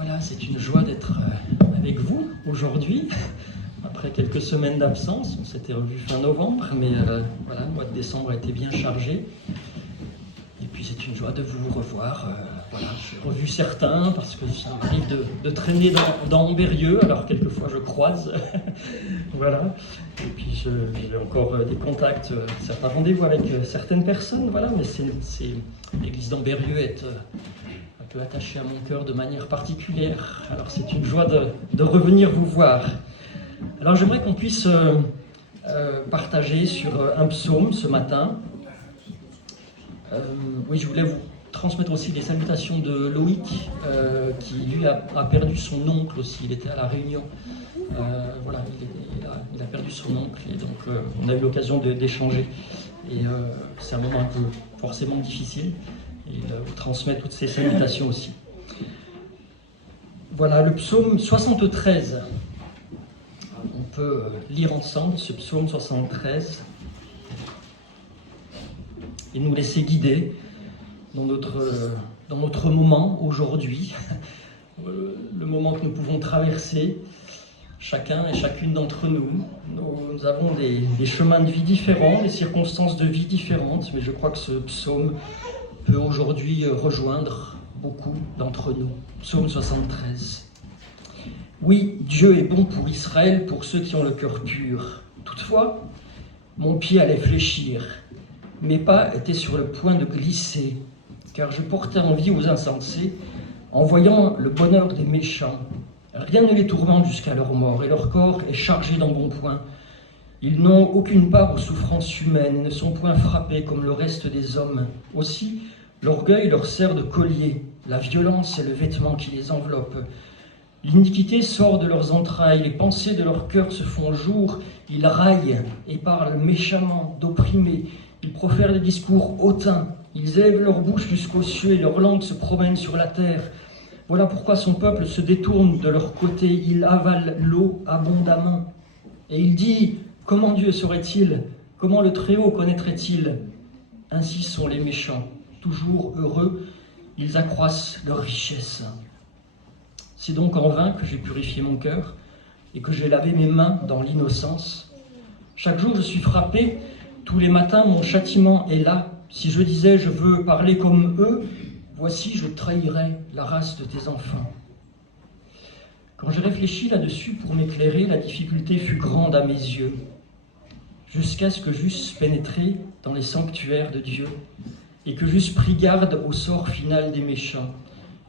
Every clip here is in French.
Voilà, c'est une joie d'être avec vous aujourd'hui. Après quelques semaines d'absence, on s'était revu fin novembre, mais voilà, le mois de décembre a été bien chargé. Et puis c'est une joie de vous revoir. Voilà, j'ai revu certains parce que ça m'arrive de traîner dans Ambérieux, alors quelquefois je croise. Voilà. Et puis j'ai encore des contacts, certains rendez-vous avec certaines personnes, voilà, mais l'église d'Ambérieux est un peu attachée à mon cœur de manière particulière. Alors c'est une joie de revenir vous voir. Alors j'aimerais qu'on puisse partager sur un psaume ce matin. Oui, je voulais vous transmettre aussi les salutations de Loïc, qui lui a perdu son oncle aussi, il était à La Réunion. Voilà, il a perdu son oncle, et donc on a eu l'occasion d'échanger. Et c'est un moment un peu forcément difficile, et il vous transmet toutes ces salutations aussi. Voilà, le psaume 73. On peut lire ensemble ce psaume 73 et nous laisser guider dans notre moment aujourd'hui, le moment que nous pouvons traverser, chacun et chacune d'entre nous. Nous avons des chemins de vie différents, des circonstances de vie différentes, mais je crois que ce psaume peut aujourd'hui rejoindre beaucoup d'entre nous. Psaume 73. Oui, Dieu est bon pour Israël, pour ceux qui ont le cœur pur. Toutefois, mon pied allait fléchir, mes pas étaient sur le point de glisser, car je portais envie aux insensés, en voyant le bonheur des méchants. Rien ne les tourmente jusqu'à leur mort, et leur corps est chargé d'embonpoint. Ils n'ont aucune part aux souffrances humaines, et ne sont point frappés comme le reste des hommes. Aussi, l'orgueil leur sert de collier, la violence est le vêtement qui les enveloppe. L'iniquité sort de leurs entrailles, les pensées de leur cœur se font jour, ils raillent et parlent méchamment d'opprimés, ils profèrent des discours hautains, ils élèvent leur bouche jusqu'aux cieux et leur langue se promène sur la terre. Voilà pourquoi son peuple se détourne de leur côté, il avale l'eau abondamment. Et il dit, comment Dieu saurait-il? Comment le Très-Haut connaîtrait-il? Ainsi sont les méchants, toujours heureux, ils accroissent leur richesse. C'est donc en vain que j'ai purifié mon cœur et que j'ai lavé mes mains dans l'innocence. Chaque jour je suis frappé, tous les matins mon châtiment est là. Si je disais je veux parler comme eux, voici je trahirais la race de tes enfants. Quand j'ai réfléchi là-dessus pour m'éclairer, la difficulté fut grande à mes yeux, jusqu'à ce que j'eusse pénétré dans les sanctuaires de Dieu et que j'eusse pris garde au sort final des méchants.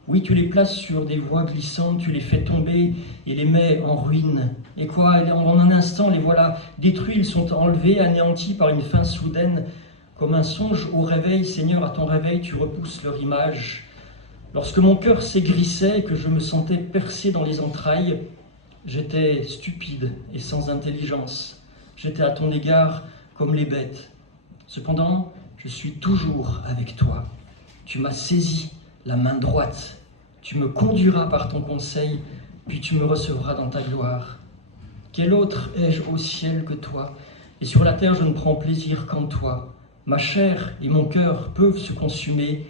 Oui, tu les places sur des voies glissantes, tu les fais tomber et les mets en ruine. Et quoi, en un instant, les voilà détruits, ils sont enlevés, anéantis par une fin soudaine. Comme un songe au réveil, Seigneur, à ton réveil, tu repousses leur image. Lorsque mon cœur s'aigrissait et que je me sentais percé dans les entrailles, j'étais stupide et sans intelligence. J'étais à ton égard comme les bêtes. Cependant, je suis toujours avec toi. Tu m'as saisi la main droite. Tu me conduiras par ton conseil, puis tu me recevras dans ta gloire. Quel autre ai-je au ciel que toi? Et sur la terre, je ne prends plaisir qu'en toi. Ma chair et mon cœur peuvent se consumer.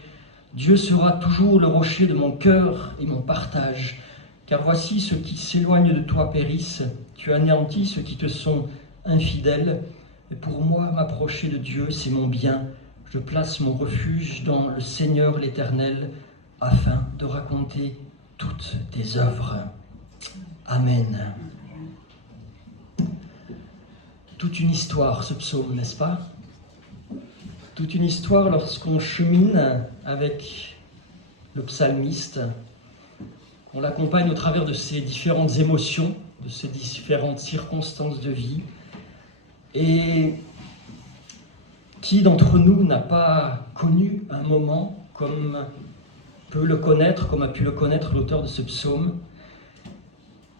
Dieu sera toujours le rocher de mon cœur et mon partage. Car voici ceux qui s'éloignent de toi périssent. Tu anéantis ceux qui te sont infidèles. Et pour moi, m'approcher de Dieu, c'est mon bien. Je place mon refuge dans le Seigneur l'Éternel, afin de raconter toutes tes œuvres. Amen. Toute une histoire, ce psaume, n'est-ce pas? Toute une histoire lorsqu'on chemine avec le psalmiste, on l'accompagne au travers de ses différentes émotions, de ses différentes circonstances de vie. Et qui d'entre nous n'a pas connu un moment comme peut le connaître, comme a pu le connaître l'auteur de ce psaume,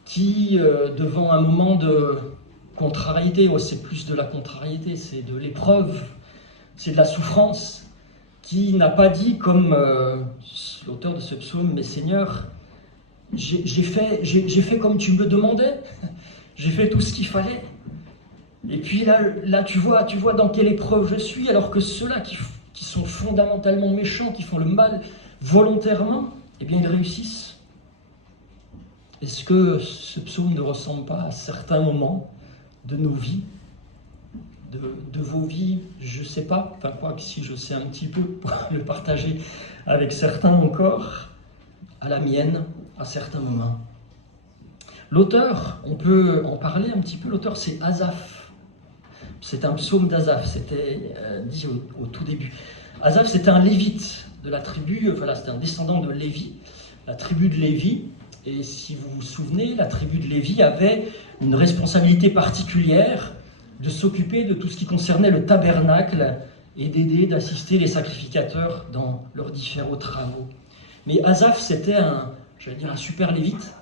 qui, devant un moment de contrariété, c'est plus de la contrariété, c'est de l'épreuve, c'est de la souffrance, qui n'a pas dit comme l'auteur de ce psaume, mais Seigneur, j'ai fait comme tu me demandais, j'ai fait tout ce qu'il fallait. Et puis là tu vois dans quelle épreuve je suis, alors que ceux-là qui sont fondamentalement méchants, qui font le mal volontairement, eh bien ils réussissent. Est-ce que ce psaume ne ressemble pas à certains moments de nos vies, de vos vies? Je ne sais pas, enfin quoi que si je sais un petit peu pour le partager avec certains encore, à la mienne, à certains moments. L'auteur, on peut en parler un petit peu, l'auteur c'est Asaph. C'est un psaume d'Asaph, c'était dit au tout début. Asaph c'était un lévite de la tribu, voilà, c'était un descendant de Lévi, la tribu de Lévi. Et si vous vous souvenez, la tribu de Lévi avait une responsabilité particulière de s'occuper de tout ce qui concernait le tabernacle et d'aider, d'assister les sacrificateurs dans leurs différents travaux. Mais Asaph, c'était un super lévite,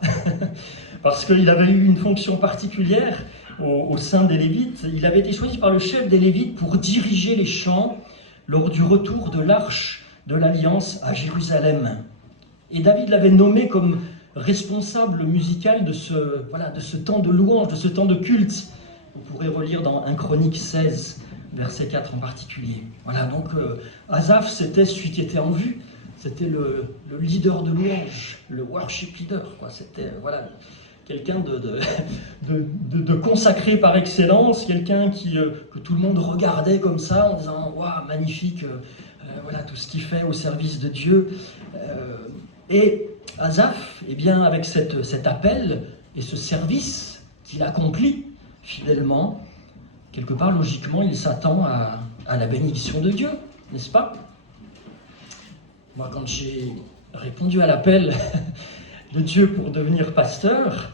parce qu'il avait eu une fonction particulière au sein des Lévites. Il avait été choisi par le chef des Lévites pour diriger les chants lors du retour de l'arche de l'Alliance à Jérusalem. Et David l'avait nommé comme responsable musical de ce temps de louange, de ce temps de culte. Vous pourrez relire dans 1 Chronique 16, verset 4 en particulier. Voilà, donc Asaph, c'était celui qui était en vue, c'était le leader de louange, le worship leader, quoi. C'était quelqu'un de consacré par excellence, quelqu'un que tout le monde regardait comme ça en disant « Waouh, magnifique, tout ce qu'il fait au service de Dieu ». Et Asaph, eh bien, avec cet appel et ce service qu'il accomplit fidèlement, quelque part, logiquement, il s'attend à la bénédiction de Dieu, n'est-ce pas? Moi, quand j'ai répondu à l'appel de Dieu pour devenir pasteur,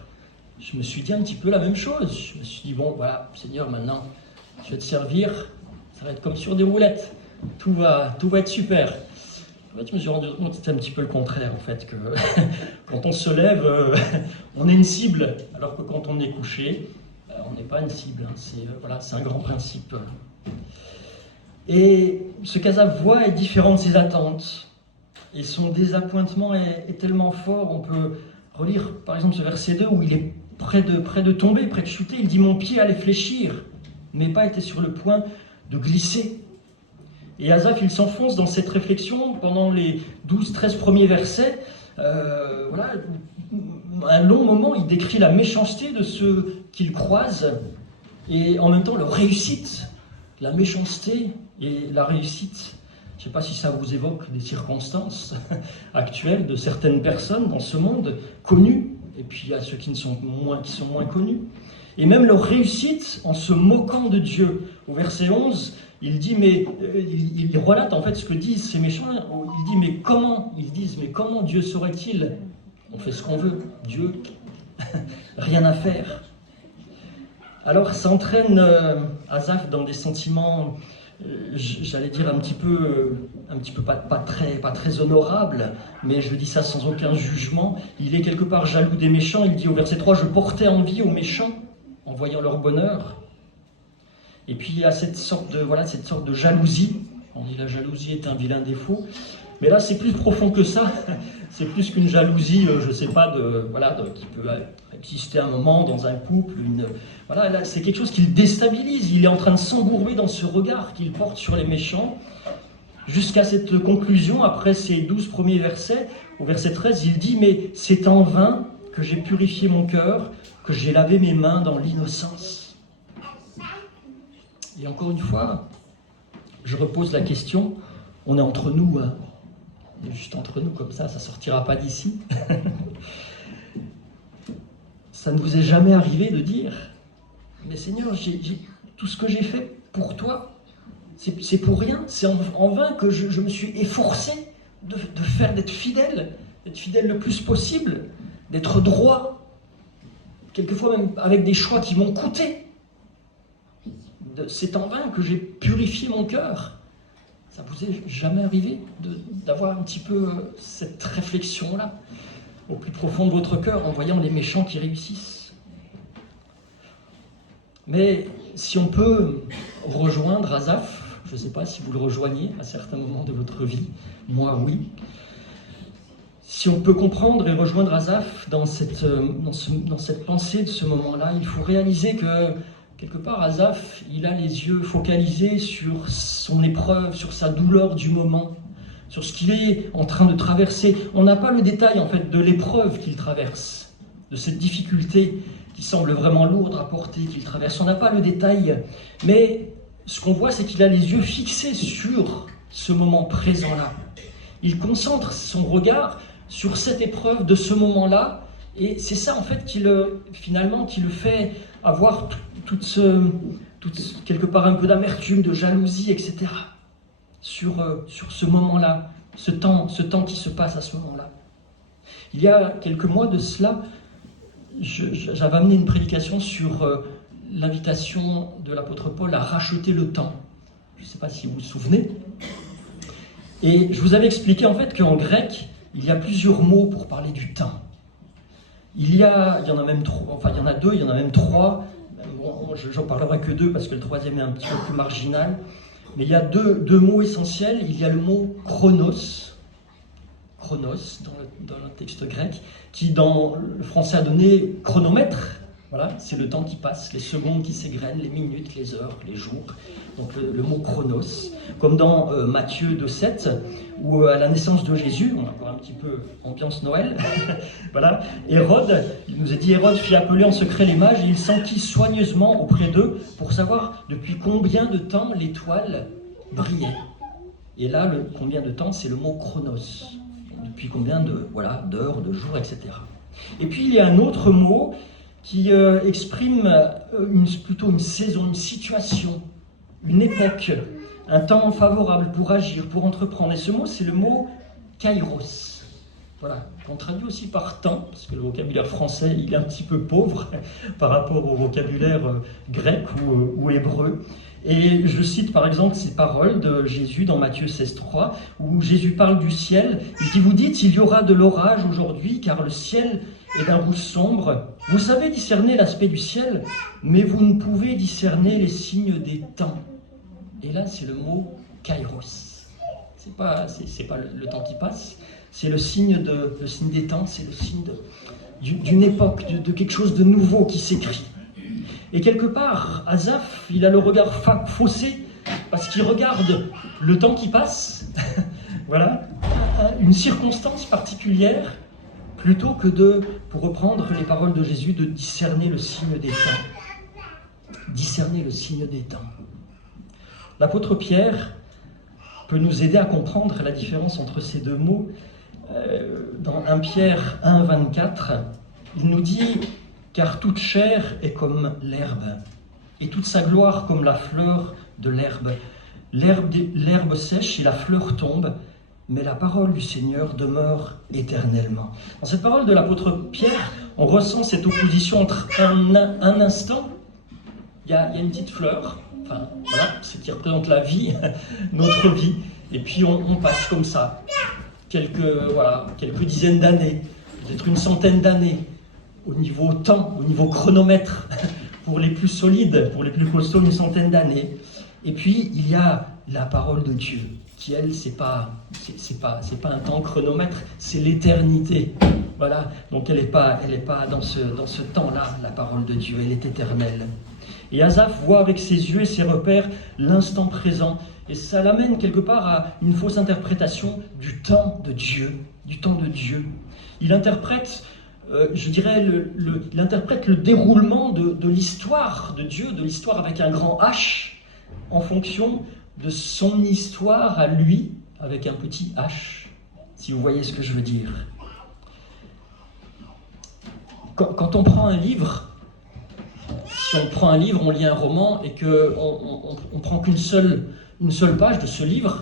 je me suis dit un petit peu la même chose. Je me suis dit, bon, voilà, Seigneur, maintenant, je vais te servir, ça va être comme sur des roulettes, tout va être super. En fait, je me suis rendu compte que c'était un petit peu le contraire, en fait, que quand on se lève, on est une cible, alors que quand on est couché, on n'est pas une cible. Hein. C'est un grand principe. Et ce qu'Asaph voit est différent de ses attentes. Et son désappointement est tellement fort, on peut relire par exemple ce verset 2 où il est près de tomber, près de chuter. Il dit « Mon pied allait fléchir, mes pas étaient sur le point de glisser ». Et Asaph, il s'enfonce dans cette réflexion pendant les 12-13 premiers versets. Un long moment, il décrit la méchanceté de ceux qu'il croise et en même temps leur réussite. La méchanceté et la réussite. Je ne sais pas si ça vous évoque des circonstances actuelles de certaines personnes dans ce monde connues, et puis il y a ceux qui sont moins connus. Et même leur réussite en se moquant de Dieu. Au verset 11, il dit, il relate en fait ce que disent ces méchants. Il dit, mais comment? Ils disent, mais comment Dieu saurait-il? On fait ce qu'on veut. Dieu, rien à faire. Alors ça entraîne Asaph dans des sentiments, j'allais dire un petit peu pas très honorables, mais je dis ça sans aucun jugement. Il est quelque part jaloux des méchants. Il dit au verset 3, je portais envie aux méchants en voyant leur bonheur. Et puis il y a cette sorte de jalousie. On dit la jalousie est un vilain défaut. Mais là, c'est plus profond que ça. C'est plus qu'une jalousie, je ne sais pas, qui peut exister un moment dans un couple. Là, c'est quelque chose qui le déstabilise. Il est en train de s'embourber dans ce regard qu'il porte sur les méchants. Jusqu'à cette conclusion, après ces 12 premiers versets, au verset 13, il dit « Mais c'est en vain que j'ai purifié mon cœur, que j'ai lavé mes mains dans l'innocence. » Et encore une fois, je repose la question, on est entre nous, hein. On est juste entre nous, comme ça ne sortira pas d'ici. Ça ne vous est jamais arrivé de dire, mais Seigneur, tout ce que j'ai fait pour toi, c'est pour rien, c'est en vain que je me suis efforcé d'être fidèle le plus possible, d'être droit, quelquefois même avec des choix qui m'ont coûté. C'est en vain que j'ai purifié mon cœur. Ça vous est jamais arrivé d'avoir un petit peu cette réflexion-là au plus profond de votre cœur en voyant les méchants qui réussissent? Mais si on peut rejoindre Asaph, je ne sais pas si vous le rejoignez à certains moments de votre vie, moi oui. Si on peut comprendre et rejoindre Asaph dans cette pensée de ce moment-là, il faut réaliser que quelque part, Asaph, il a les yeux focalisés sur son épreuve, sur sa douleur du moment, sur ce qu'il est en train de traverser. On n'a pas le détail en fait de l'épreuve qu'il traverse. de cette difficulté qui semble vraiment lourde à porter, qu'il traverse. On n'a pas le détail, mais ce qu'on voit, c'est qu'il a les yeux fixés sur ce moment présent-là. Il concentre son regard sur cette épreuve de ce moment-là, et c'est ça en fait qui le fait avoir quelque part un peu d'amertume, de jalousie, etc. Sur ce moment-là, ce temps qui se passe à ce moment-là. Il y a quelques mois de cela, j'avais amené une prédication sur l'invitation de l'apôtre Paul à racheter le temps. Je ne sais pas si vous vous souvenez. Et je vous avais expliqué en fait qu'en grec, il y a plusieurs mots pour parler du temps. Il y en a même trois, enfin il y en a deux, il y en a même trois. Bon, j'en parlerai que deux parce que le troisième est un petit peu plus marginal. Mais il y a deux mots essentiels. Il y a le mot chronos dans le texte grec, qui dans le français a donné chronomètre. Voilà, c'est le temps qui passe, les secondes qui s'égrènent, les minutes, les heures, les jours. Donc le mot chronos, comme dans Matthieu 2,7, où à la naissance de Jésus, on a encore un petit peu ambiance Noël, voilà, Hérode, il nous est dit, Hérode fit appeler en secret les mages et il s'enquit soigneusement auprès d'eux pour savoir depuis combien de temps l'étoile brillait. Et là, le combien de temps, c'est le mot chronos. Depuis combien d'heures, de jours, etc. Et puis il y a un autre mot qui exprime plutôt une saison, une situation, une époque, un temps favorable pour agir, pour entreprendre. Et ce mot, c'est le mot kairos. Voilà, qu'on traduit aussi par temps, parce que le vocabulaire français, il est un petit peu pauvre par rapport au vocabulaire grec ou hébreu. Et je cite par exemple ces paroles de Jésus dans Matthieu 16,3, où Jésus parle du ciel. Il dit, vous dites, il y aura de l'orage aujourd'hui, car le ciel est d'un rouge sombre. Vous savez discerner l'aspect du ciel, mais vous ne pouvez discerner les signes des temps. Et là, c'est le mot kairos. C'est pas le temps qui passe, c'est le signe des temps, c'est le signe d'une époque, de quelque chose de nouveau qui s'écrit. Et quelque part, Asaph, il a le regard faussé, parce qu'il regarde le temps qui passe, voilà, une circonstance particulière, plutôt que pour reprendre les paroles de Jésus, de discerner le signe des temps. Discerner le signe des temps. L'apôtre Pierre peut nous aider à comprendre la différence entre ces deux mots. Dans 1 Pierre 1, 24, il nous dit « Car toute chair est comme l'herbe, et toute sa gloire comme la fleur de l'herbe. L'herbe sèche et la fleur tombe, mais la parole du Seigneur demeure éternellement. » Dans cette parole de l'apôtre Pierre, on ressent cette opposition entre un instant, il y a une petite fleur, enfin voilà, c'est qui représente la vie, notre vie, et puis on passe comme ça, quelques dizaines d'années, peut-être une centaine d'années, au niveau temps, au niveau chronomètre, pour les plus solides, pour les plus costauds, une centaine d'années. Et puis il y a la parole de Dieu, qui elle, c'est pas un temps chronomètre, c'est l'éternité. Voilà, donc elle est pas dans ce temps-là, la parole de Dieu, elle est éternelle. Et Asaph voit avec ses yeux et ses repères l'instant présent, et ça l'amène quelque part à une fausse interprétation du temps de Dieu, Il interprète, il interprète le déroulement de l'histoire de Dieu, de l'histoire avec un grand H, en fonction de son histoire à lui, avec un petit H, si vous voyez ce que je veux dire. Quand on prend un livre, si on prend un livre, on lit un roman et qu'on ne prend qu'une seule page de ce livre,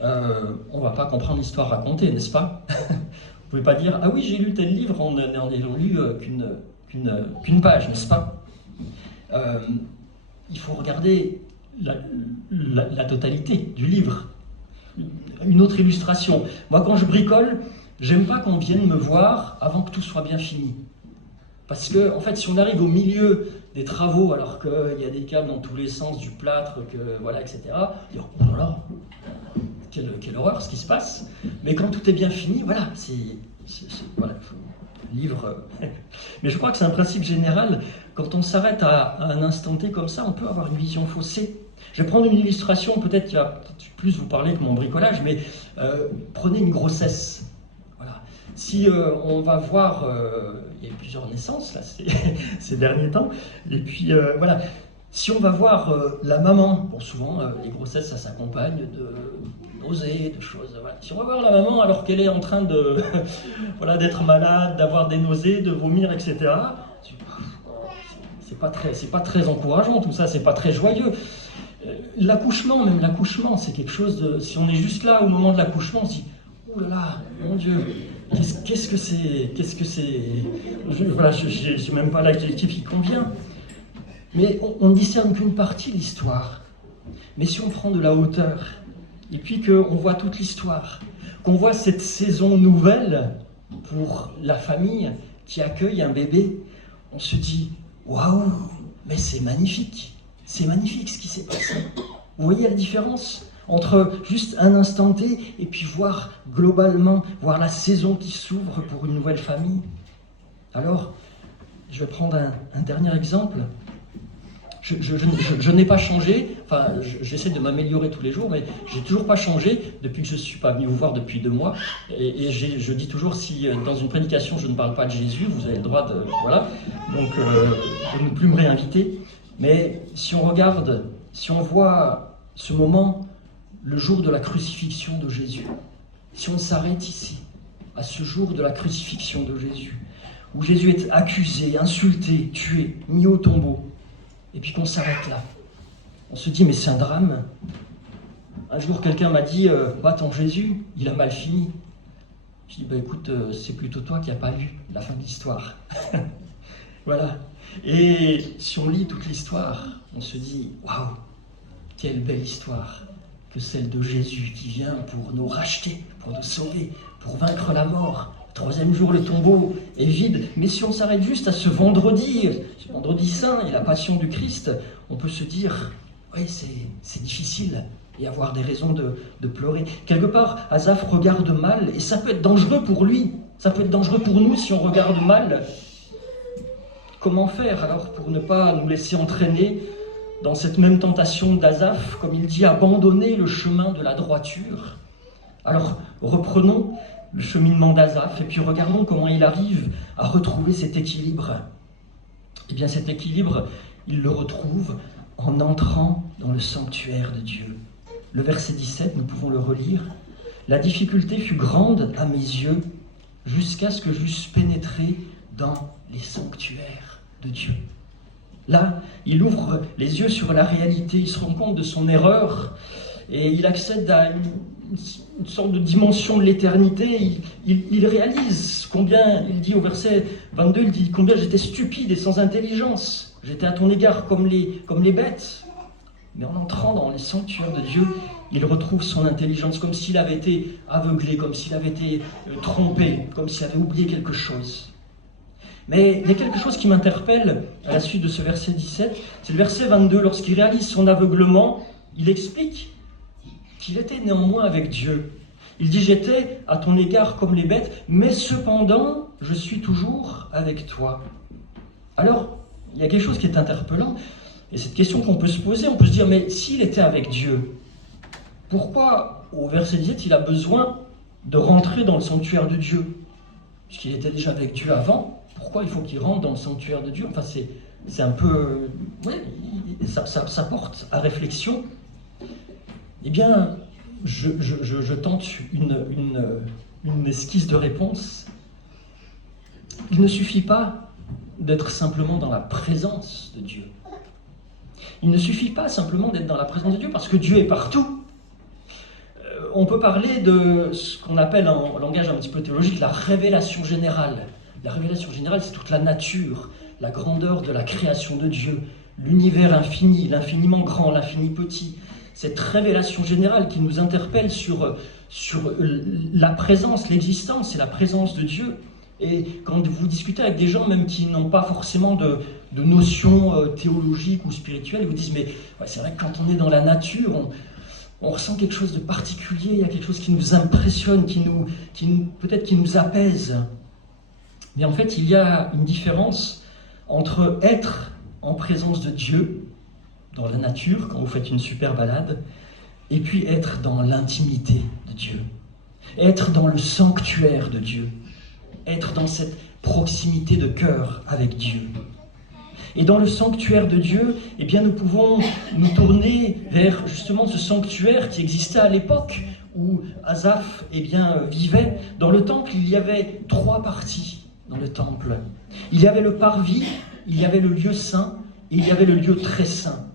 on ne va pas comprendre l'histoire racontée, n'est-ce pas? Vous ne pouvez pas dire « Ah oui, j'ai lu tel livre, on n'en a lu qu'une page, n'est-ce pas ?» Il faut regarder la totalité du livre. Une autre illustration. Moi, quand je bricole, j'aime pas qu'on vienne me voir avant que tout soit bien fini. Parce que, en fait, si on arrive au milieu des travaux, alors qu'il y a des câbles dans tous les sens, du plâtre, etc., dire « Oh là là, quelle horreur ce qui se passe !» Mais quand tout est bien fini, voilà, voilà, livre. Mais je crois que c'est un principe général. Quand on s'arrête à un instant T comme ça, on peut avoir une vision faussée. Je vais prendre une illustration, peut-être qui va plus vous parler que mon bricolage, mais prenez une grossesse. Voilà. si on va voir, il y a eu plusieurs naissances là, ces derniers temps, et puis voilà, si on va voir la maman, bon souvent les grossesses ça s'accompagne de nausées, de choses, voilà. Si on va voir la maman alors qu'elle est en train de, voilà, d'être malade, d'avoir des nausées, de vomir, etc., c'est pas très encourageant tout ça, c'est pas très joyeux. L'accouchement, même l'accouchement, c'est quelque chose de, si on est juste là au moment de l'accouchement, on se dit ouh là là, mon Dieu, qu'est-ce que c'est, voilà, j'ai même pas l'adjectif qui convient. Mais on ne discerne qu'une partie de l'histoire. Mais si on prend de la hauteur, et puis qu'on voit toute l'histoire, qu'on voit cette saison nouvelle pour la famille qui accueille un bébé, on se dit waouh, mais c'est magnifique ce qui s'est passé. Vous voyez la différence entre juste un instant T et puis voir globalement, voir la saison qui s'ouvre pour une nouvelle famille. Alors, je vais prendre un dernier exemple. Je n'ai pas changé, enfin j'essaie de m'améliorer tous les jours, mais j'ai toujours pas changé depuis que je ne suis pas venu vous voir depuis 2 mois. Et je dis toujours, si dans une prédication je ne parle pas de Jésus, vous avez le droit de, voilà, donc de ne plus me réinviter. Mais si on regarde, si on voit ce moment, le jour de la crucifixion de Jésus, si on s'arrête ici, à ce jour de la crucifixion de Jésus, où Jésus est accusé, insulté, tué, mis au tombeau, et puis qu'on s'arrête là, on se dit mais c'est un drame. Un jour quelqu'un m'a dit ton Jésus, il a mal fini. Je dis écoute, c'est plutôt toi qui n'as pas lu la fin de l'histoire. Voilà. Et si on lit toute l'histoire, on se dit waouh, quelle belle histoire que celle de Jésus qui vient pour nous racheter, pour nous sauver, pour vaincre la mort. 3e jour, le tombeau est vide. Mais si on s'arrête juste à ce vendredi saint et la passion du Christ, on peut se dire oui, c'est difficile et avoir des raisons de pleurer. Quelque part, Asaph regarde mal et ça peut être dangereux pour lui. Ça peut être dangereux pour nous si on regarde mal. Comment faire alors pour ne pas nous laisser entraîner dans cette même tentation d'Asaph, comme il dit, abandonner le chemin de la droiture? Alors reprenons le cheminement d'Asaph et puis regardons comment il arrive à retrouver cet équilibre. Eh bien cet équilibre, il le retrouve en entrant dans le sanctuaire de Dieu. Le verset 17, nous pouvons le relire. « La difficulté fut grande à mes yeux jusqu'à ce que j'eusse pénétré dans les sanctuaires de Dieu. » Là, il ouvre les yeux sur la réalité, il se rend compte de son erreur et il accède à une sorte de dimension de l'éternité. Il réalise combien, il dit au verset 22, il dit combien j'étais stupide et sans intelligence. J'étais à ton égard comme les bêtes. Mais en entrant dans les sanctuaires de Dieu, il retrouve son intelligence, comme s'il avait été aveuglé, comme s'il avait été trompé, comme s'il avait oublié quelque chose. Mais il y a quelque chose qui m'interpelle à la suite de ce verset 17, c'est le verset 22, lorsqu'il réalise son aveuglement, il explique qu'il était néanmoins avec Dieu. Il dit « J'étais à ton égard comme les bêtes, mais cependant, je suis toujours avec toi. » Alors, il y a quelque chose qui est interpellant, et cette question qu'on peut se poser, on peut se dire « Mais s'il était avec Dieu, pourquoi, au verset 17, il a besoin de rentrer dans le sanctuaire de Dieu? Puisqu'il était déjà avec Dieu avant, pourquoi il faut qu'il rentre dans le sanctuaire de Dieu? » Enfin, c'est un peu... Ouais, ça porte à réflexion. Eh bien, je tente une esquisse de réponse. Il ne suffit pas d'être simplement dans la présence de Dieu. Il ne suffit pas simplement d'être dans la présence de Dieu, parce que Dieu est partout. On peut parler de ce qu'on appelle en langage un petit peu théologique la révélation générale. La révélation générale, c'est toute la nature, la grandeur de la création de Dieu, l'univers infini, l'infiniment grand, l'infini petit. Cette révélation générale qui nous interpelle sur la présence, l'existence et la présence de Dieu. Et quand vous discutez avec des gens même qui n'ont pas forcément de notions théologiques ou spirituelles, ils vous disent « mais ouais, c'est vrai que quand on est dans la nature, on ressent quelque chose de particulier, il y a quelque chose qui nous impressionne, peut-être qui nous apaise. » Mais en fait, il y a une différence entre être en présence de Dieu, dans la nature, quand vous faites une super balade, et puis être dans l'intimité de Dieu, être dans le sanctuaire de Dieu. être dans cette proximité de cœur avec Dieu. Et dans le sanctuaire de Dieu, eh bien, nous pouvons nous tourner vers justement ce sanctuaire qui existait à l'époque où Asaph vivait. Dans le temple, il y avait 3 parties dans le temple. Il y avait le parvis, il y avait le lieu saint et il y avait le lieu très saint.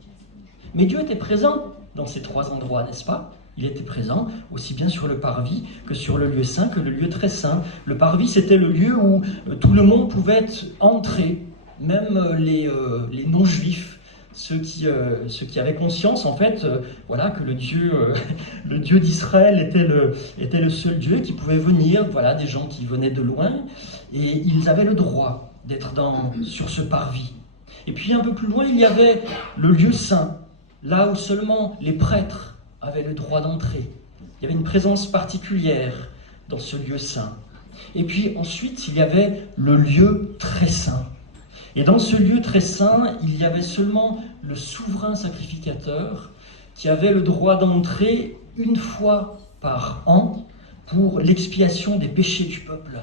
Mais Dieu était présent dans ces 3 endroits, n'est-ce pas ? Il était présent aussi bien sur le parvis que sur le lieu saint, que le lieu très saint. Le parvis, c'était le lieu où tout le monde pouvait entrer, même les non-juifs, ceux qui avaient conscience en fait, que le Dieu d'Israël était le seul Dieu qui pouvait venir, des gens qui venaient de loin, et ils avaient le droit d'être sur ce parvis. Et puis un peu plus loin, il y avait le lieu saint, là où seulement les prêtres avaient le droit d'entrer. Il y avait une présence particulière dans ce lieu saint. Et puis ensuite, il y avait le lieu très saint. Et dans ce lieu très saint, il y avait seulement le souverain sacrificateur qui avait le droit d'entrer une fois par an pour l'expiation des péchés du peuple.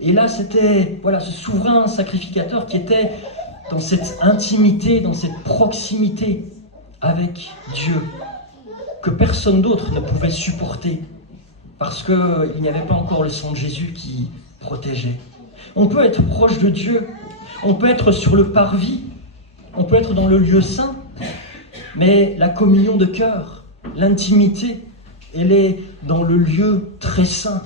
Et là, c'était ce souverain sacrificateur qui était dans cette intimité, dans cette proximité avec Dieu, que personne d'autre ne pouvait supporter, parce qu'il n'y avait pas encore le sang de Jésus qui protégeait. On peut être proche de Dieu, on peut être sur le parvis, on peut être dans le lieu saint, mais la communion de cœur, l'intimité, elle est dans le lieu très saint,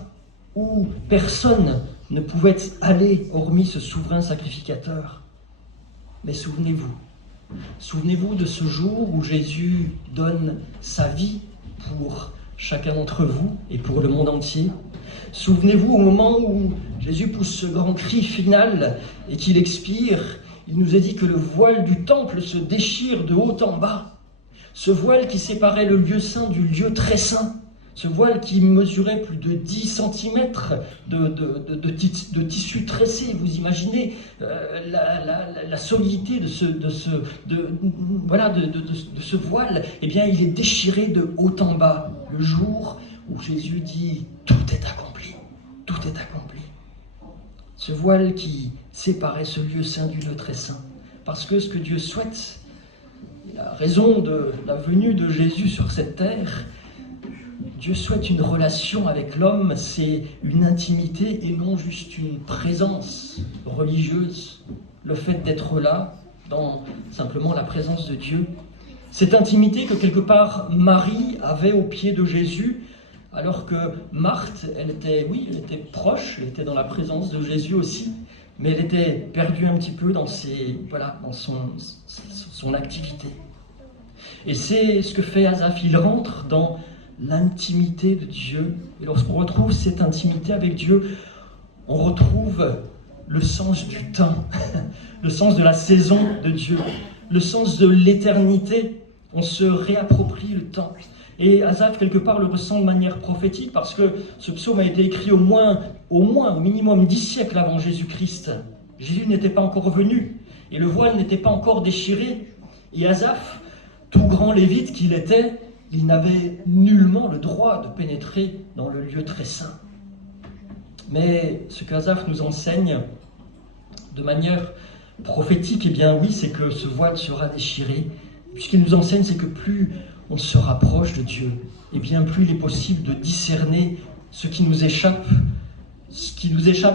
où personne ne pouvait aller hormis ce souverain sacrificateur. Mais souvenez-vous de ce jour où Jésus donne sa vie pour chacun d'entre vous et pour le monde entier. Souvenez-vous au moment où Jésus pousse ce grand cri final et qu'il expire, il nous est dit que le voile du temple se déchire de haut en bas. Ce voile qui séparait le lieu saint du lieu très saint. Ce voile qui mesurait plus de 10 cm de tissu tressé. Vous imaginez la solidité de ce voile. Eh bien, il est déchiré de haut en bas. Le jour où Jésus dit « Tout est accompli, tout est accompli ». Ce voile qui séparait ce lieu saint du lieu très saint. Parce que ce que Dieu souhaite, la raison de la venue de Jésus sur cette terre, Dieu souhaite une relation avec l'homme, c'est une intimité et non juste une présence religieuse. Le fait d'être là, dans simplement la présence de Dieu. Cette intimité que quelque part Marie avait au pied de Jésus, alors que Marthe, elle était proche, elle était dans la présence de Jésus aussi, mais elle était perdue un petit peu dans son activité. Et c'est ce que fait Asaph, il rentre dans l'intimité de Dieu. Et lorsqu'on retrouve cette intimité avec Dieu, on retrouve le sens du temps, le sens de la saison de Dieu, le sens de l'éternité. On se réapproprie le temps. Et Asaph, quelque part, le ressent de manière prophétique parce que ce psaume a été écrit au minimum 10 siècles avant Jésus-Christ. Jésus n'était pas encore venu et le voile n'était pas encore déchiré. Et Asaph, tout grand lévite qu'il était, il n'avait nullement le droit de pénétrer dans le lieu très saint. Mais ce qu'Asaph nous enseigne de manière prophétique, c'est que ce voile sera déchiré. Puisqu'il nous enseigne, c'est que plus on se rapproche de Dieu, et bien plus il est possible de discerner ce qui nous échappe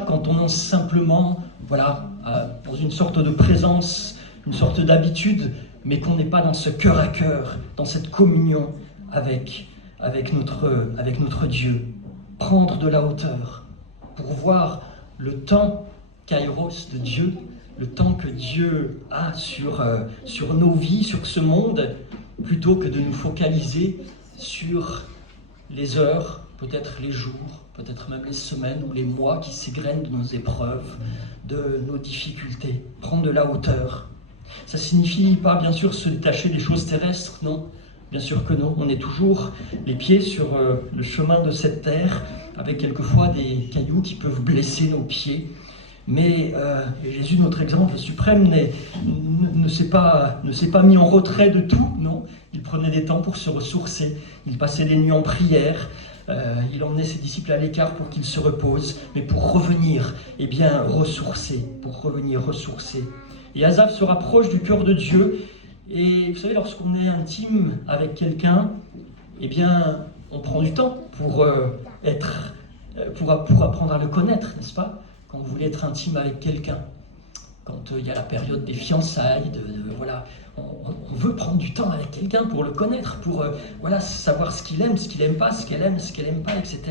quand on est simplement dans une sorte de présence, une sorte d'habitude, mais qu'on n'est pas dans ce cœur à cœur, dans cette communion avec notre Dieu. Prendre de la hauteur pour voir le temps kairos de Dieu, le temps que Dieu a sur nos vies, sur ce monde, plutôt que de nous focaliser sur les heures, peut-être les jours, peut-être même les semaines ou les mois qui s'égrènent de nos épreuves, de nos difficultés. Prendre de la hauteur. Ça ne signifie pas, bien sûr, se détacher des choses terrestres, non. Bien sûr que non. On est toujours les pieds sur le chemin de cette terre, avec quelquefois des cailloux qui peuvent blesser nos pieds. Mais Jésus, notre exemple suprême, ne s'est pas mis en retrait de tout, non. Il prenait des temps pour se ressourcer. Il passait des nuits en prière. Il emmenait ses disciples à l'écart pour qu'ils se reposent, mais pour revenir, ressourcer, Et Asaph se rapproche du cœur de Dieu. Et vous savez, lorsqu'on est intime avec quelqu'un, on prend du temps pour apprendre à le connaître, n'est-ce pas? Quand vous voulez être intime avec quelqu'un, quand il y a la période des fiançailles, on veut prendre du temps avec quelqu'un pour le connaître, pour savoir ce qu'il aime, ce qu'il n'aime pas, ce qu'elle aime pas, etc.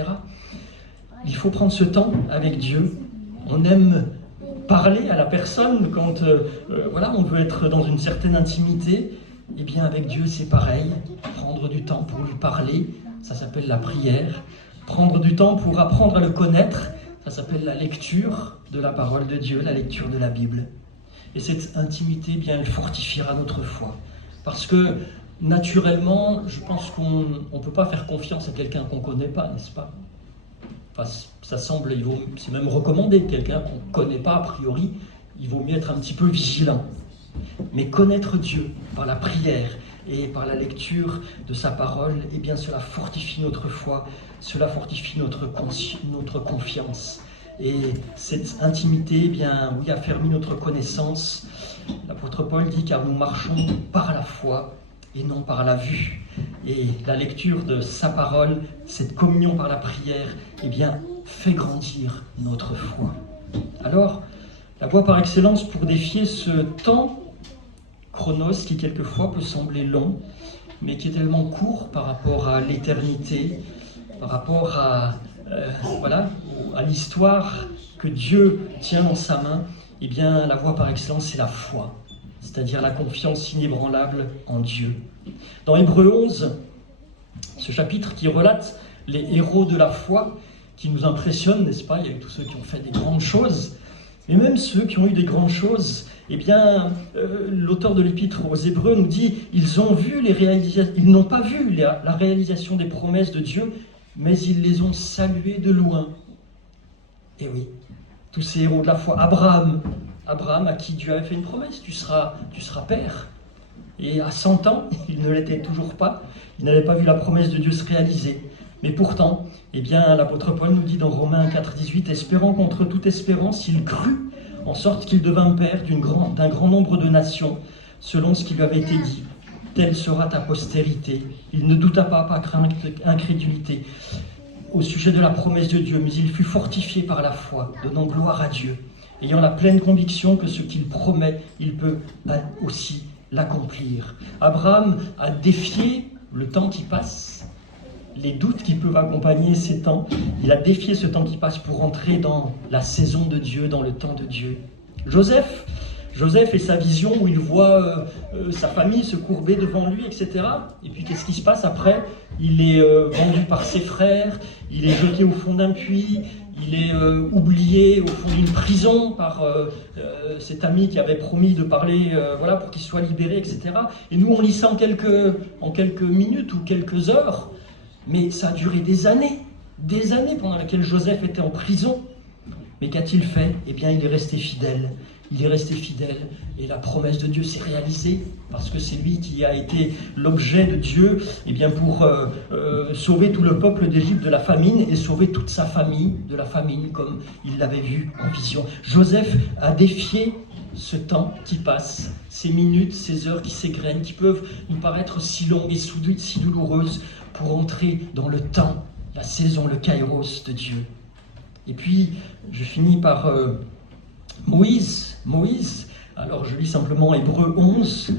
Il faut prendre ce temps avec Dieu. On aime parler à la personne quand on veut être dans une certaine intimité. Avec Dieu, c'est pareil. Prendre du temps pour lui parler, ça s'appelle la prière. Prendre du temps pour apprendre à le connaître, ça s'appelle la lecture de la parole de Dieu, la lecture de la Bible. Et cette intimité, elle fortifiera notre foi. Parce que, naturellement, je pense qu'on ne peut pas faire confiance à quelqu'un qu'on ne connaît pas, n'est-ce pas? Ça semble, c'est même recommandé, quelqu'un qu'on ne connaît pas a priori, il vaut mieux être un petit peu vigilant. Mais connaître Dieu par la prière et par la lecture de sa parole, cela fortifie notre foi, cela fortifie notre confiance. Et cette intimité, affermit notre connaissance. L'apôtre Paul dit car nous marchons par la foi et non par la vue. Et la lecture de sa parole, cette communion par la prière, fait grandir notre foi. Alors, la voie par excellence pour défier ce temps, chronos, qui quelquefois peut sembler long, mais qui est tellement court par rapport à l'éternité, par rapport à l'histoire que Dieu tient dans sa main, la voie par excellence, c'est la foi, c'est-à-dire la confiance inébranlable en Dieu. Dans Hébreux 11, ce chapitre qui relate les héros de la foi, qui nous impressionnent, n'est-ce pas? Il y a eu tous ceux qui ont fait des grandes choses, mais même ceux qui ont eu des grandes choses, l'auteur de l'épître aux Hébreux nous dit ils n'ont pas vu la réalisation des promesses de Dieu, mais ils les ont saluées de loin. Et oui, tous ces héros de la foi, Abraham à qui Dieu avait fait une promesse, tu seras père. Et à 100 ans, il ne l'était toujours pas, il n'avait pas vu la promesse de Dieu se réaliser. Mais pourtant, l'apôtre Paul nous dit dans Romains 4,18 espérant contre toute espérance, il crut, en sorte qu'il devint père d'un grand nombre de nations, selon ce qui lui avait été dit. Telle sera ta postérité. Il ne douta pas par incrédulité au sujet de la promesse de Dieu, mais il fut fortifié par la foi, donnant gloire à Dieu, ayant la pleine conviction que ce qu'il promet, il peut aussi l'accomplir. Abraham a défié le temps qui passe, les doutes qui peuvent accompagner ces temps. Il a défié ce temps qui passe pour entrer dans la saison de Dieu, dans le temps de Dieu. Joseph et sa vision où il voit sa famille se courber devant lui, etc. Et puis qu'est-ce qui se passe après? Il est vendu par ses frères, il est jeté au fond d'un puits, il est oublié au fond d'une prison par cet ami qui avait promis de parler pour qu'il soit libéré, etc. Et nous on lit ça en quelques minutes ou quelques heures, mais ça a duré des années pendant lesquelles Joseph était en prison. Mais qu'a-t-il fait? Il est resté fidèle. Il est resté fidèle et la promesse de Dieu s'est réalisée parce que c'est lui qui a été l'objet de Dieu pour sauver tout le peuple d'Égypte de la famine et sauver toute sa famille de la famine comme il l'avait vu en vision. Joseph a défié ce temps qui passe, ces minutes, ces heures qui s'égrènent, qui peuvent nous paraître si longues et si douloureuses pour entrer dans le temps, la saison, le kairos de Dieu. Et puis, je finis par Moïse, alors je lis simplement Hébreux 11,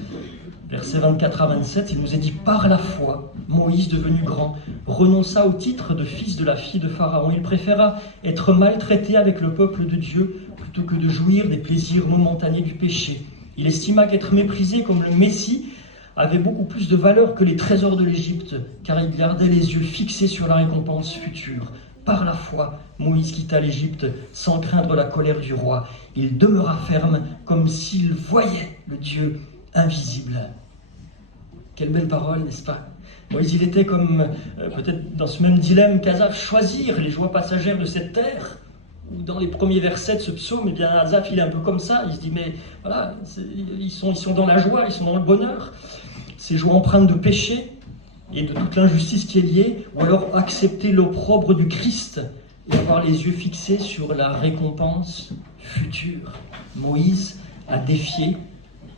versets 24 à 27, il nous est dit « Par la foi, Moïse, devenu grand, renonça au titre de fils de la fille de Pharaon. Il préféra être maltraité avec le peuple de Dieu plutôt que de jouir des plaisirs momentanés du péché. Il estima qu'être méprisé comme le Messie avait beaucoup plus de valeur que les trésors de l'Égypte, car il gardait les yeux fixés sur la récompense future. Par la foi, Moïse quitta l'Égypte sans craindre la colère du roi. Il demeura ferme comme s'il voyait le Dieu invisible. » Quelle belle parole, n'est-ce pas? Moïse, il était comme, peut-être dans ce même dilemme qu'Asaph, choisir les joies passagères de cette terre. Ou dans les premiers versets de ce psaume, Asaph, il est un peu comme ça. Il se dit, mais voilà, ils sont dans la joie, ils sont dans le bonheur. Ces joies empreintes de péché, et de toute l'injustice qui est liée, ou alors accepter l'opprobre du Christ et avoir les yeux fixés sur la récompense future. Moïse a défié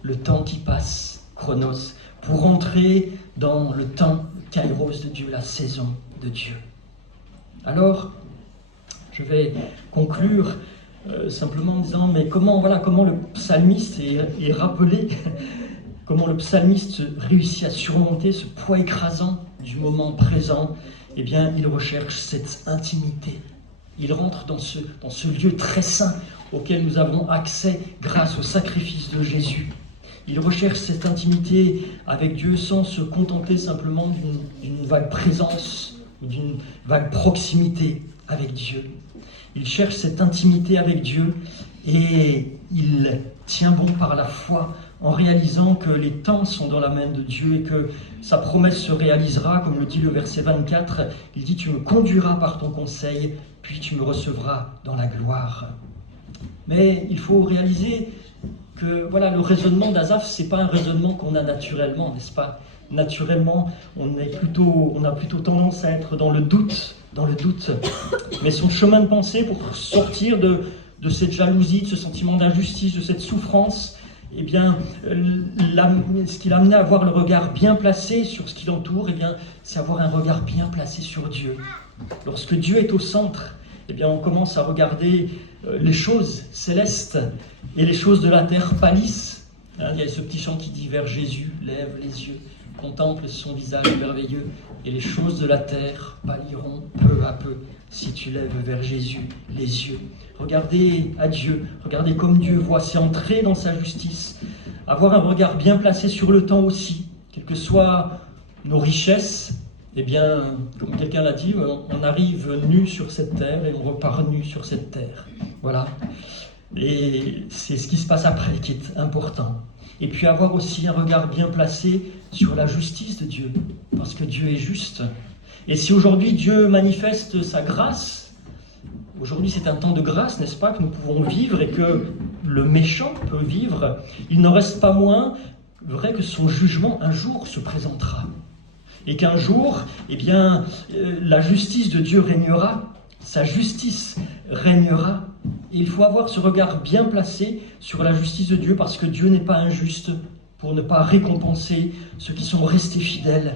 le temps qui passe, chronos, pour entrer dans le temps kairos de Dieu, la saison de Dieu. Alors, je vais conclure simplement en disant, mais comment le psalmiste est rappelé, comment le psalmiste réussit à surmonter ce poids écrasant du moment présent. Eh bien, il recherche cette intimité. Il rentre dans ce lieu très saint auquel nous avons accès grâce au sacrifice de Jésus. Il recherche cette intimité avec Dieu sans se contenter simplement d'une vague présence, d'une vague proximité avec Dieu. Il cherche cette intimité avec Dieu et il tient bon par la foi en réalisant que les temps sont dans la main de Dieu et que sa promesse se réalisera, comme le dit le verset 24. Il dit « Tu me conduiras par ton conseil, puis tu me recevras dans la gloire ». Mais il faut réaliser que le raisonnement d'Asaph, ce n'est pas un raisonnement qu'on a naturellement, n'est-ce pas ? Naturellement, on a plutôt tendance à être dans le doute. Mais son chemin de pensée pour sortir de cette jalousie, de ce sentiment d'injustice, de cette souffrance, eh bien, ce qui l'a amené à avoir le regard bien placé sur ce qui l'entoure, eh bien, c'est avoir un regard bien placé sur Dieu. Lorsque Dieu est au centre, eh bien, on commence à regarder les choses célestes et les choses de la terre pâlissent. Il y a ce petit chant qui dit « Vers Jésus, lève les yeux, contemple son visage merveilleux, et les choses de la terre pâliront peu à peu si tu lèves vers Jésus les yeux. » Regardez à Dieu, regardez comme Dieu voit, c'est entrer dans sa justice, avoir un regard bien placé sur le temps aussi, quelles que soient nos richesses. Eh bien, comme quelqu'un l'a dit, on arrive nu sur cette terre et on repart nu sur cette terre. Voilà. Et c'est ce qui se passe après qui est important. Et puis avoir aussi un regard bien placé sur la justice de Dieu, parce que Dieu est juste. Et si aujourd'hui Dieu manifeste sa grâce, aujourd'hui c'est un temps de grâce, n'est-ce pas, que nous pouvons vivre et que le méchant peut vivre, il n'en reste pas moins vrai que son jugement un jour se présentera. Et qu'un jour, eh bien, la justice de Dieu régnera, sa justice régnera. Et il faut avoir ce regard bien placé sur la justice de Dieu, parce que Dieu n'est pas injuste pour ne pas récompenser ceux qui sont restés fidèles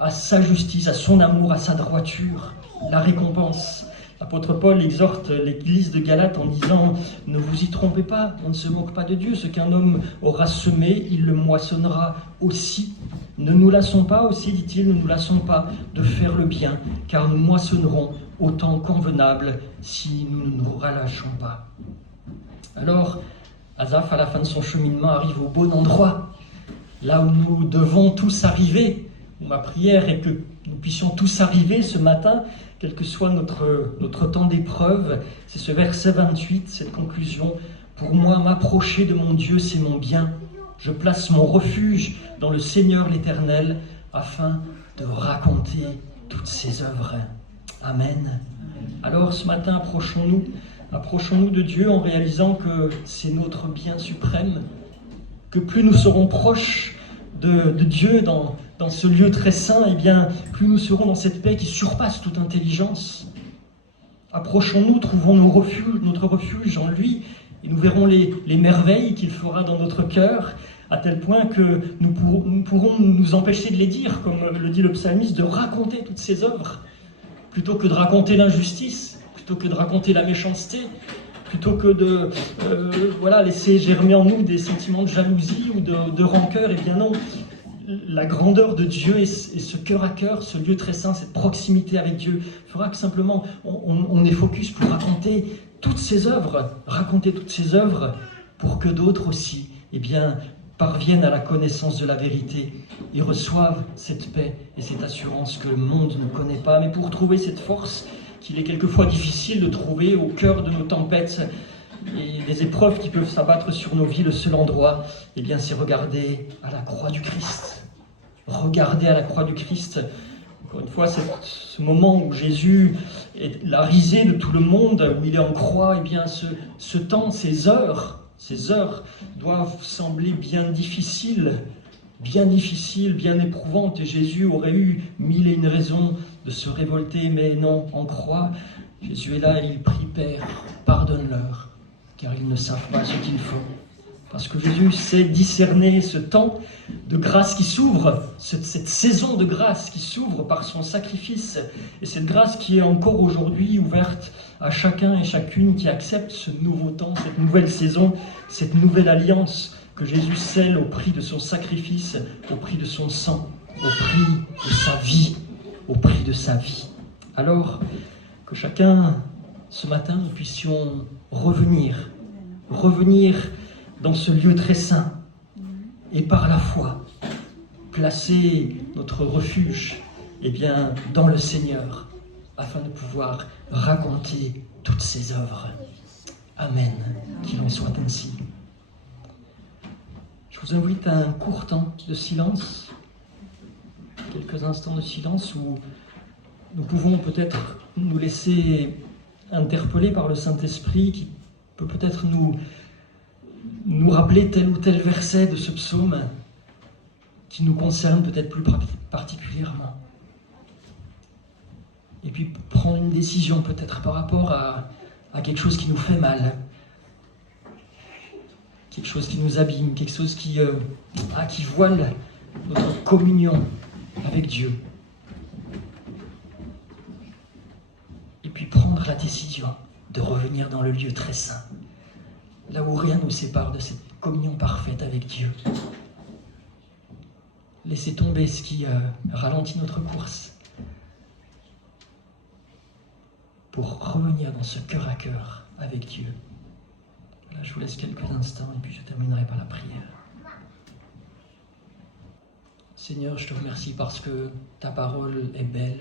à sa justice, à son amour, à sa droiture, la récompense. L'apôtre Paul exhorte l'église de Galate en disant « Ne vous y trompez pas, on ne se moque pas de Dieu. Ce qu'un homme aura semé, il le moissonnera aussi. Ne nous lassons pas aussi, dit-il, ne nous lassons pas de faire le bien, car nous moissonnerons au temps convenable si nous ne nous relâchons pas. » Alors, Asaph, à la fin de son cheminement, arrive au bon endroit, là où nous devons tous arriver, où ma prière est que nous puissions tous arriver ce matin, quel que soit notre temps d'épreuve. C'est ce verset 28, cette conclusion. « Pour moi, m'approcher de mon Dieu, c'est mon bien. Je place mon refuge dans le Seigneur l'Éternel, afin de raconter toutes ses œuvres. » Amen. Alors ce matin, approchons-nous de Dieu en réalisant que c'est notre bien suprême, que plus nous serons proches de Dieu dans ce lieu très saint, eh bien, plus nous serons dans cette paix qui surpasse toute intelligence. Approchons-nous, trouvons notre refuge en lui, et nous verrons les merveilles qu'il fera dans notre cœur, à tel point que nous pourrons nous empêcher de les dire, comme le dit le psalmiste, de raconter toutes ses œuvres, plutôt que de raconter l'injustice, plutôt que de raconter la méchanceté, plutôt que de laisser germer en nous des sentiments de jalousie ou de rancœur. Eh bien non, la grandeur de Dieu et ce cœur à cœur, ce lieu très saint, cette proximité avec Dieu, fera que simplement on est focus pour raconter toutes ses œuvres, pour que d'autres aussi, eh bien, parviennent à la connaissance de la vérité. Ils reçoivent cette paix et cette assurance que le monde ne connaît pas. Mais pour trouver cette force qu'il est quelquefois difficile de trouver au cœur de nos tempêtes et des épreuves qui peuvent s'abattre sur nos vies, le seul endroit, eh bien, c'est regarder à la croix du Christ. Regarder à la croix du Christ. Encore une fois, ce moment où Jésus est la risée de tout le monde, où il est en croix, eh bien, ce temps, ces heures doivent sembler bien difficiles bien difficile, bien éprouvante, et Jésus aurait eu 1001 raisons de se révolter, mais non, en croix, Jésus est là et il prie, Père, pardonne-leur, car ils ne savent pas ce qu'ils font. Parce que Jésus sait discerner ce temps de grâce qui s'ouvre, cette saison de grâce qui s'ouvre par son sacrifice, et cette grâce qui est encore aujourd'hui ouverte à chacun et chacune qui accepte ce nouveau temps, cette nouvelle saison, cette nouvelle alliance que Jésus scelle au prix de son sacrifice, au prix de son sang, au prix de sa vie, au prix de sa vie. Alors que chacun, ce matin, nous puissions revenir dans ce lieu très saint, et par la foi, placer notre refuge dans le Seigneur, afin de pouvoir raconter toutes ses œuvres. Amen. Qu'il en soit ainsi. Je vous invite à un court temps de silence, quelques instants de silence où nous pouvons peut-être nous laisser interpeller par le Saint-Esprit qui peut peut-être nous rappeler tel ou tel verset de ce psaume qui nous concerne peut-être plus particulièrement. Et puis prendre une décision peut-être par rapport à quelque chose qui nous fait mal, quelque chose qui nous abîme, quelque chose qui voile notre communion avec Dieu. Et puis prendre la décision de revenir dans le lieu très saint, là où rien ne nous sépare de cette communion parfaite avec Dieu. Laissez tomber ce qui ralentit notre course pour revenir dans ce cœur à cœur avec Dieu. Là, je vous laisse quelques instants et puis je terminerai par la prière. Seigneur, je te remercie parce que ta parole est belle.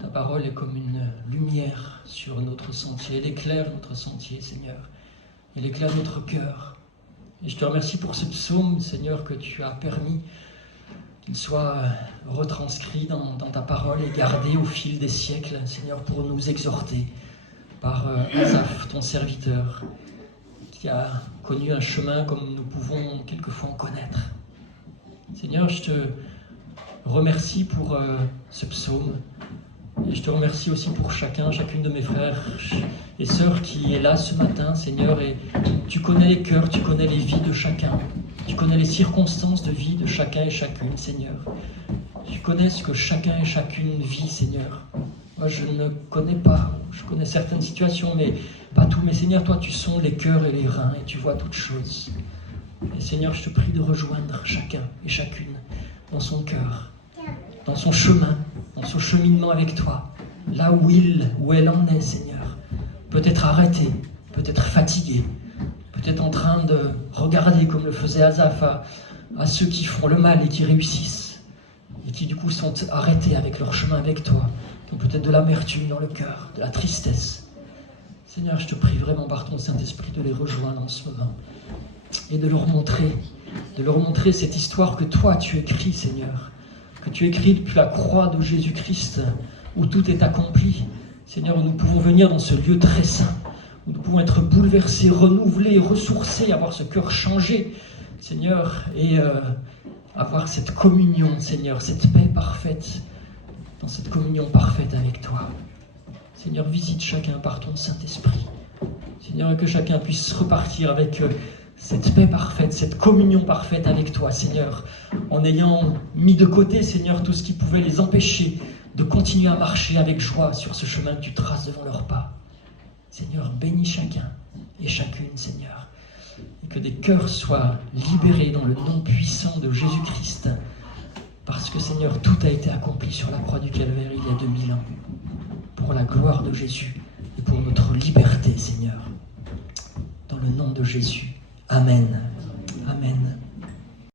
Ta parole est comme une lumière sur notre sentier. Elle éclaire notre sentier, Seigneur. Elle éclaire notre cœur. Et je te remercie pour ce psaume, Seigneur, que tu as permis qu'il soit retranscrit dans ta parole et gardé au fil des siècles, Seigneur, pour nous exhorter par Asaph, ton serviteur, qui a connu un chemin comme nous pouvons quelquefois en connaître. Seigneur, je te remercie pour ce psaume. Et je te remercie aussi pour chacune de mes frères et sœurs qui est là ce matin, Seigneur, et tu connais les cœurs, tu connais les vies de chacun, tu connais les circonstances de vie de chacun et chacune, Seigneur. Tu connais ce que chacun et chacune vit, Seigneur. Moi, je ne connais pas, je connais certaines situations, mais pas tout. Mais Seigneur, toi, tu sondes les cœurs et les reins et tu vois toutes choses. Et Seigneur, je te prie de rejoindre chacun et chacune dans son cœur, dans son chemin, dans son cheminement avec toi, là où elle en est, Seigneur. Peut-être arrêté, peut-être fatigué, peut-être en train de regarder comme le faisait Asaph à ceux qui font le mal et qui réussissent, et qui du coup sont arrêtés avec leur chemin avec toi, qui ont peut-être de l'amertume dans le cœur, de la tristesse. Seigneur, je te prie vraiment par ton Saint-Esprit de les rejoindre en ce moment, et de leur montrer cette histoire que toi tu écris, Seigneur, que tu écris depuis la croix de Jésus-Christ, où tout est accompli. Seigneur, où nous pouvons venir dans ce lieu très saint, où nous pouvons être bouleversés, renouvelés, ressourcés, avoir ce cœur changé, Seigneur, et avoir cette communion, Seigneur, cette paix parfaite, dans cette communion parfaite avec toi. Seigneur, visite chacun par ton Saint-Esprit. Seigneur, et que chacun puisse repartir avec cette paix parfaite, cette communion parfaite avec toi, Seigneur, en ayant mis de côté, Seigneur, tout ce qui pouvait les empêcher de continuer à marcher avec joie sur ce chemin que tu traces devant leurs pas. Seigneur, bénis chacun et chacune, Seigneur, et que des cœurs soient libérés dans le nom puissant de Jésus-Christ, parce que, Seigneur, tout a été accompli sur la croix du Calvaire il y a 2000 ans, pour la gloire de Jésus et pour notre liberté, Seigneur. Dans le nom de Jésus. Amen. Amen.